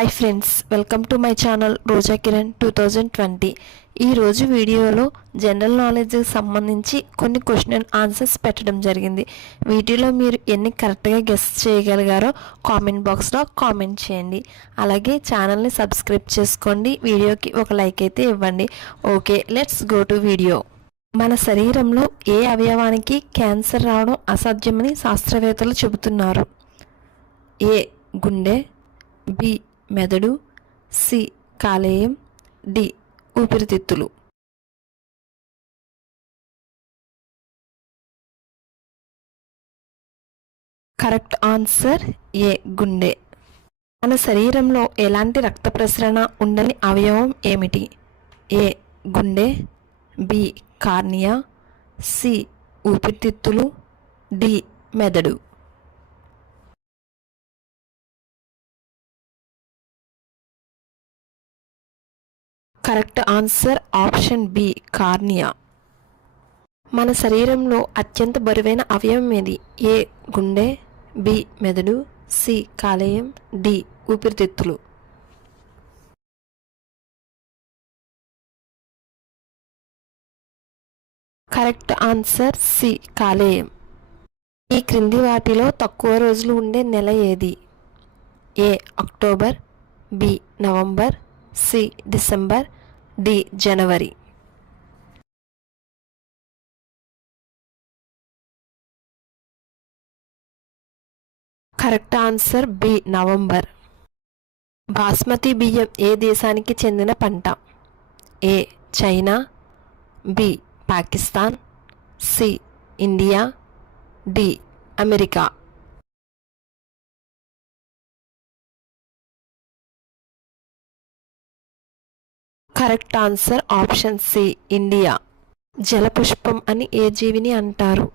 Hi friends welcome to my channel Roja Kiran two thousand twenty ఈరోజు వీడియోలో general నాలెడ్జ్కి సంబంధించి కొన్ని క్వశ్చన్ అండ్ ఆన్సర్స్ పెట్టడం జరిగింది. వీటిలో మీరు ఎన్ని కరెక్ట్గా గెస్ట్ చేయగలిగారో కామెంట్ బాక్స్లో కామెంట్ చేయండి. అలాగే ఛానల్ని సబ్స్క్రైబ్ చేసుకోండి. వీడియోకి ఒక లైక్ అయితే ఇవ్వండి. Okay let's go to video మన శరీరంలో ఏ అవయవానికి క్యాన్సర్ రావడం అసాధ్యమని శాస్త్రవేత్తలు చెబుతున్నారు. ఏ గుండె బి మెదడు సి కాలేయం డి ఊపిరితిత్తులు. కరెక్ట్ ఆన్సర్ ఏ గుండె. మన శరీరంలో ఎలాంటి రక్త ప్రసరణ ఉండని అవయవం ఏమిటి? ఏ గుండె బి కార్నియా సి ఊపిరితిత్తులు డి మెదడు. Correct answer option B cornea. మన శరీరంలో అత్యంత బరువైన అవయవం ఏది? ఏ గుండె బి మెదడు సి కాలేయం డి ఊపిరితిత్తులు. కరెక్ట్ ఆన్సర్ సి కాలేయం. ఈ క్రింది వాటిలో తక్కువ రోజులు ఉండే నెల ఏది? A October B November C December D January. Correct answer B November. Basmati బియ్యం ఏ దేశానికి చెందిన పంట? A China. B Pakistan. C India. D America. Correct answer option C India. జలపుష్పం అని ఏ జీవిని అంటారు?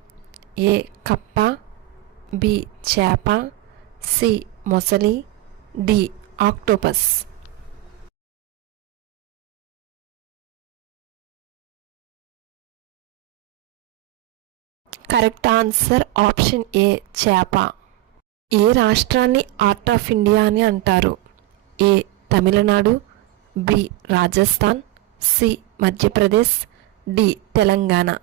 ఏ కప్ప బి చేప సి మొసలి D octopus. Correct answer option A చేప. ఏ రాష్ట్రాన్ని ఆర్ట్ ఆఫ్ ఇండియా అని అంటారు? A Tamil Nadu B. Rajasthan C. Madhya Pradesh D. Telangana.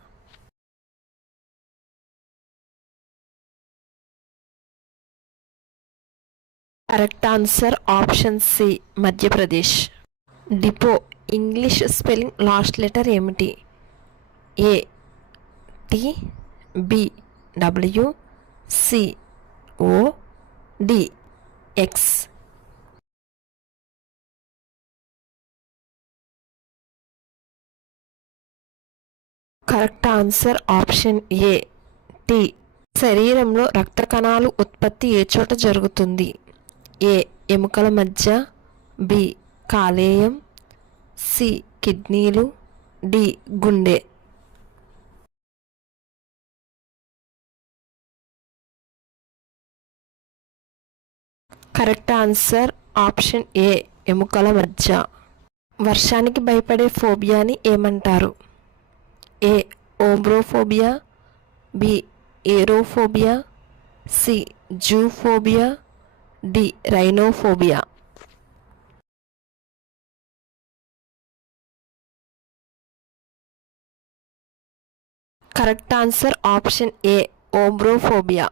Correct answer option C Madhya Pradesh. Depot English spelling last letter ఏమిటి? A. T B. W C. O D. X. Correct answer option A. T. శరీరంలో రక్త కణాలు ఉత్పత్తి ఏ చోట జరుగుతుంది? ఏ. ఎముకల మధ్య B. కాలేయం సి. కిడ్నీలు డి. గుండె. Correct answer option A. ఎముకల మధ్య. వర్షానికి భయపడే ఫోబియాని ఏమంటారు? A ombrophobia B aerophobia C zoophobia D rhinophobia correct answer option A ombrophobia